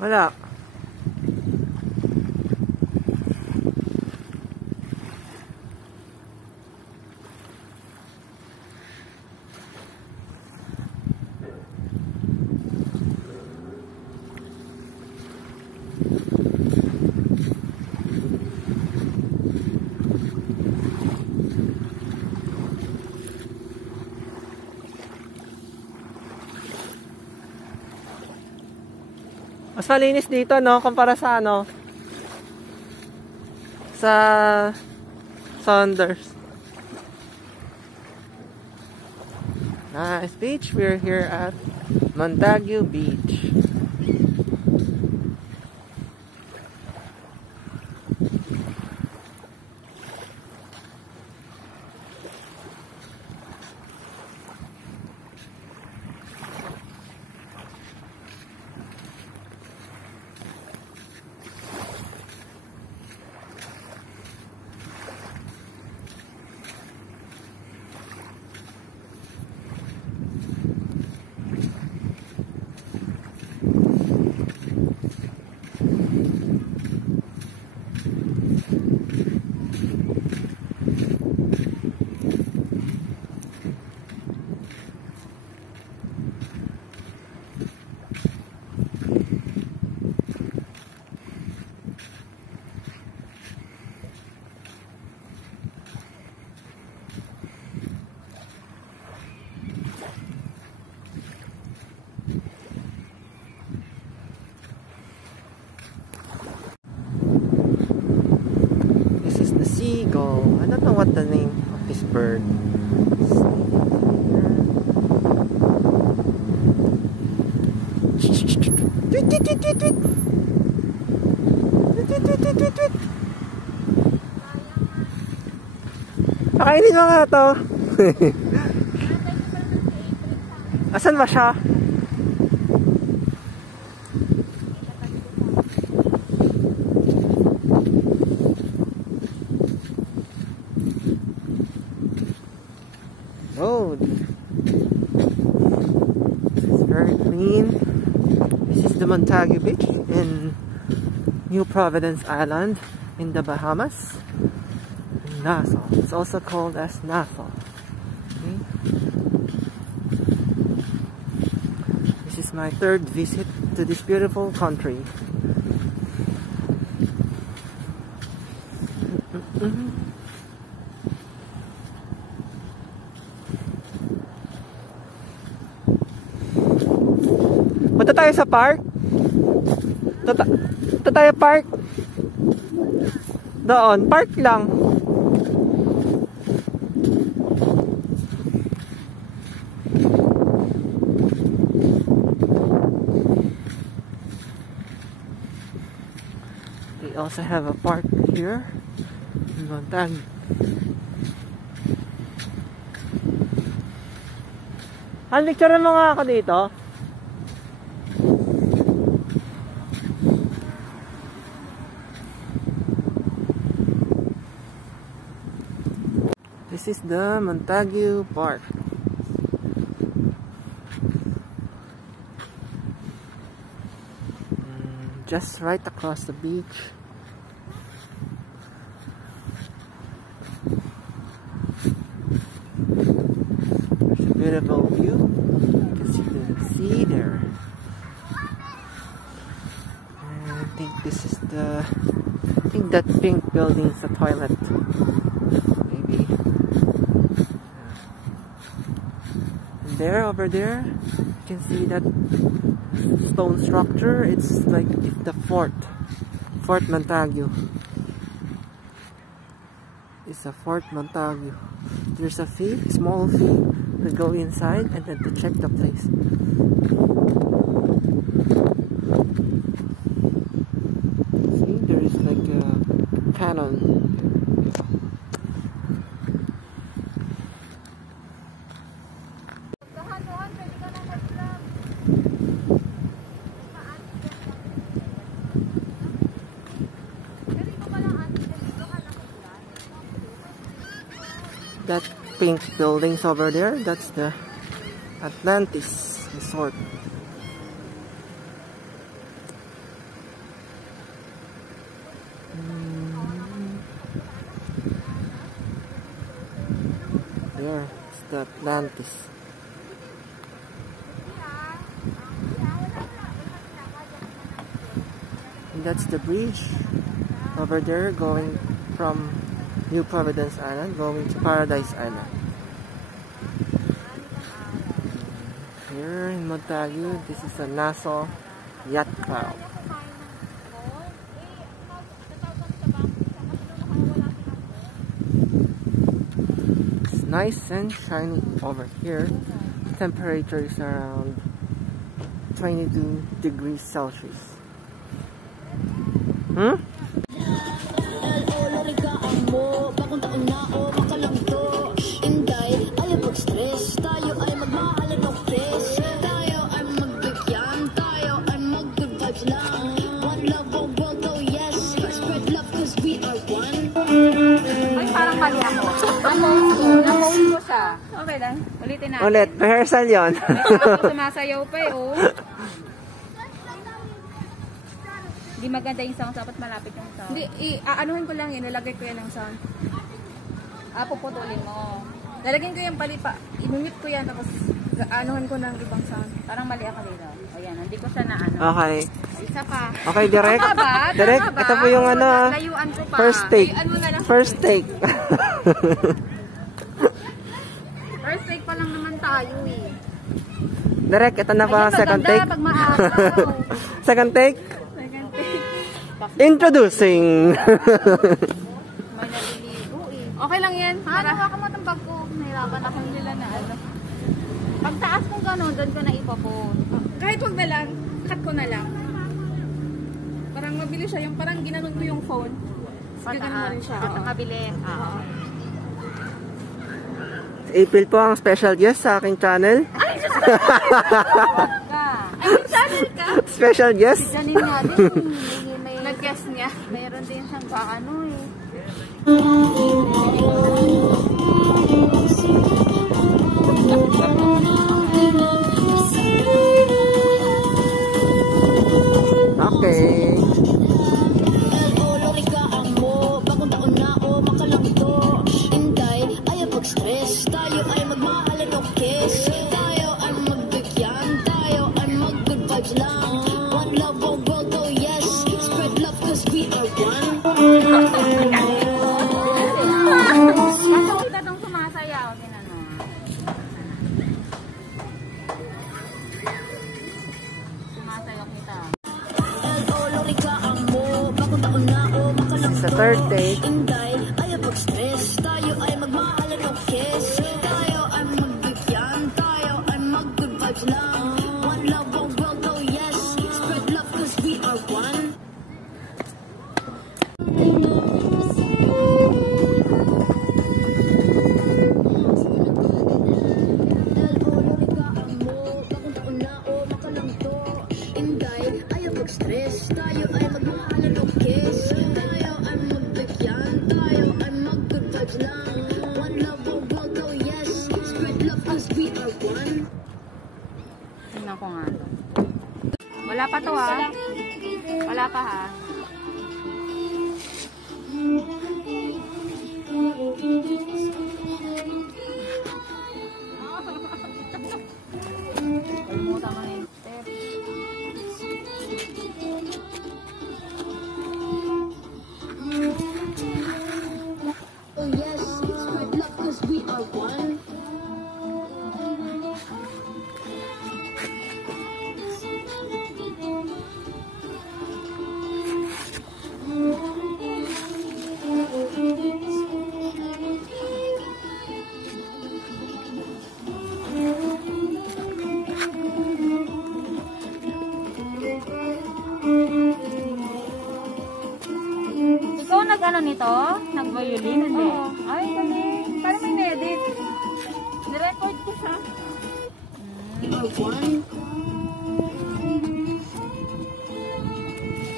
Wala. Mas malinis dito, no? Kumpara sa ano? Sa Saunders. Nice beach. We're here at Montague Beach. Seagull. I don't know what the name of this bird. Pakainin mo nga to. Asan ba siya? Road. It's very clean. This is the Montague Beach in New Providence Island in the Bahamas. Nassau. It's also called as Nassau. Okay. This is my third visit to this beautiful country. Punta tayo sa park. Punta tayo park. Doon, park lang. We also have a park here in Montague. Picture mo nga ako dito. This is the Montague Park. Just right across the beach. There's a beautiful view. You can see the sea there. And I think this is the... I think that pink building is a toilet. Maybe. There, over there, you can see that stone structure. It's like the Fort Montague. It's a Fort Montague. There's a fee, small fee, to go inside and then to check the place. See, there is like a cannon. That pink buildings over there, that's the Atlantis Resort. the Atlantis. And that's the bridge over there going from New Providence Island going to Paradise Island. Here in Montague, this is a Nassau Yacht Club. It's nice and shiny over here. The temperature is around 22 degrees Celsius. Hmm? Ay, parang mali ako. Na-post ko siya. Okay lang. Ulitin natin. Ulit, rehearsal yun. Sumasayaw pa eh, oh. Hindi maganda yung sound. Dapat malapit yung sound. Hindi, aanuhin ko lang yun. Nalagay ko yan ng sound. Puputulin mo. Lalagyan ko yan palipa. Inumit ko yan. Tapos, aanuhin ko ng ibang sound. Parang mali ako dito. O yan, hindi ko siya na ano. Okay. Isa pa. Okay, direct. Tama ba? Direct, Tama ba? ito po yung ano. Layuan ko pa. First take. Layuan mo na lang. First take. First take pa lang naman tayo eh. Direct, ito na pa. Ayun, Second maganda, take. pag maaraw. Second take. Second take. Introducing. May naliligo eh. Okay lang yan. Para ako mo itong bag ko. Nahirapan ako nila na ano. Pagtaas kong gano'n, doon ko na ipapost. Kahit wag na lang, cut ko na lang. Parang mabilis siya. Yung parang ginanon ko yung phone. Gaganon mo rin siya. Mabilis. April po ang special guest sa aking channel. Ay, yung channel ka? Special guest. Janine nga din. May nag-guest niya. Mayroon din siyang kaano eh. Okay. Sa third take. Tingnan ko nga to. Wala pa to ha. Wala pa ha. Kalimutan mo na yung step. Oh yes, spread love cause we are one. Ikaw nag-ano nito? Nag-violin? Hindi. Ay, galing. Paano may na-edit? Nirecord ko siya.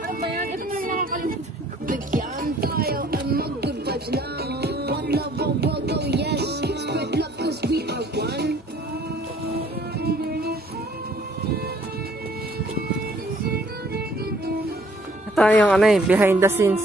Ano ba yan? Ito mo naman nakakalimutan. Bigyan tayo ang mag-good vibes lang. One love, one world, oh yes. Spread love cause we are one. Ito yung ano eh, behind the scenes.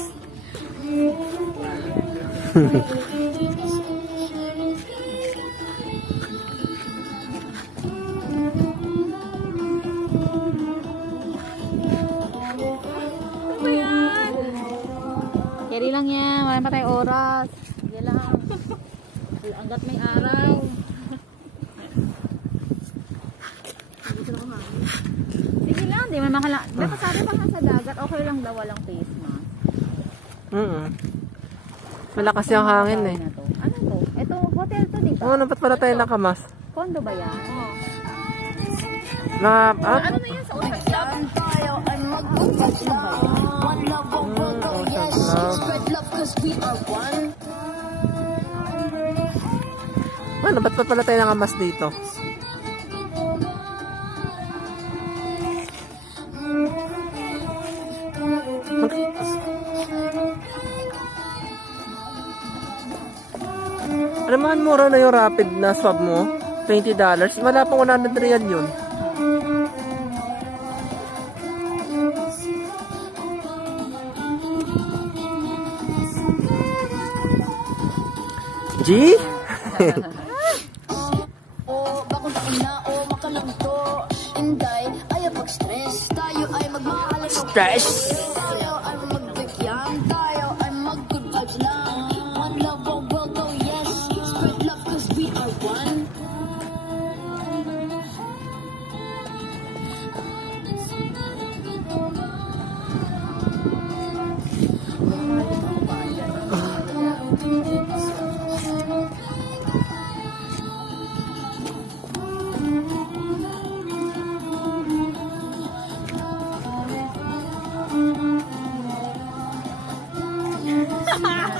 lang yan. Wala pa tayong oras. Sige lang. Hanggat may araw. Sige lang, di may makala. Dapat sabi pa nga sa dagat, okay lang daw walang face mask. Malakas yung hangin eh. Ano to? Ito, hotel to, di ba? Oo, dapat pala tayo nakamas. Condo ba yan? Na, Ano na yan sa Ocean Club? tayo ay mag-good lang. One love, one world, oh yes. Spread love cause we are one. Ano, ba't pala tayo nakamas dito? Alam mo, mura na yung rapid na swab mo. $20. Wala pang 100 real yun. G? Bakong taon na, makalanto. Inday, ayaw pag-stress. Tayo ay magmahal. Stress! Tayo ay magbigyan. Tayo ay mag-good vibes lang. One love, one world, oh yes. Spread love cause we are one.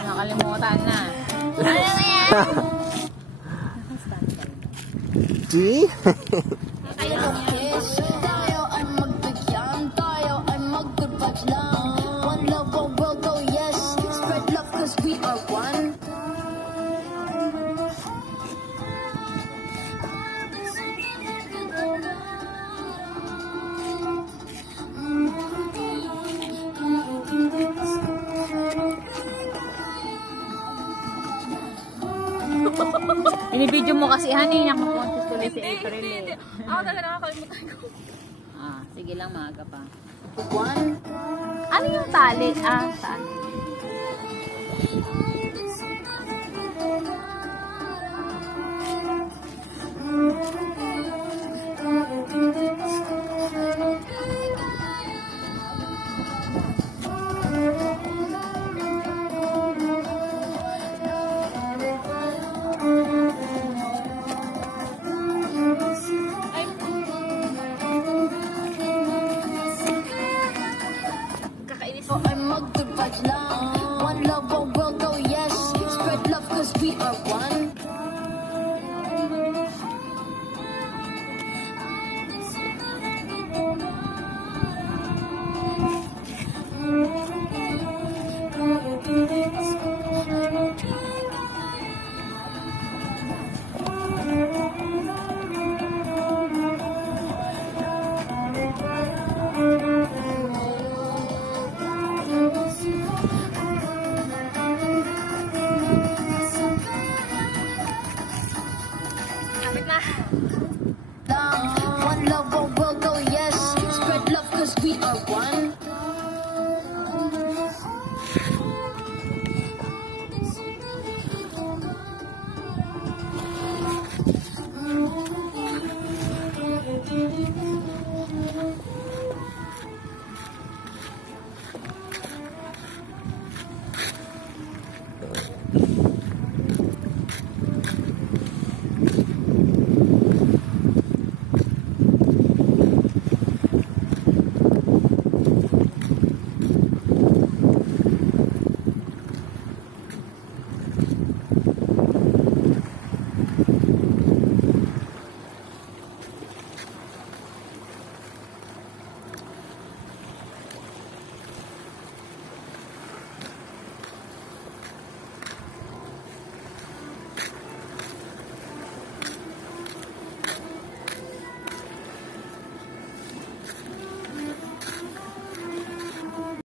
Nakalimutan na. Ano na yan? G? Tayo ay magbigyan. Tayo ay mag-good vibes lang. One love, one world, oh yes. Spread love cause we are one. Inibidyo mo kasi honey, nakapuntis tuloy si April eh. Ako talaga nakakalimutan ko. Sige lang, maaga pa. One. Ano yung tali? Tali.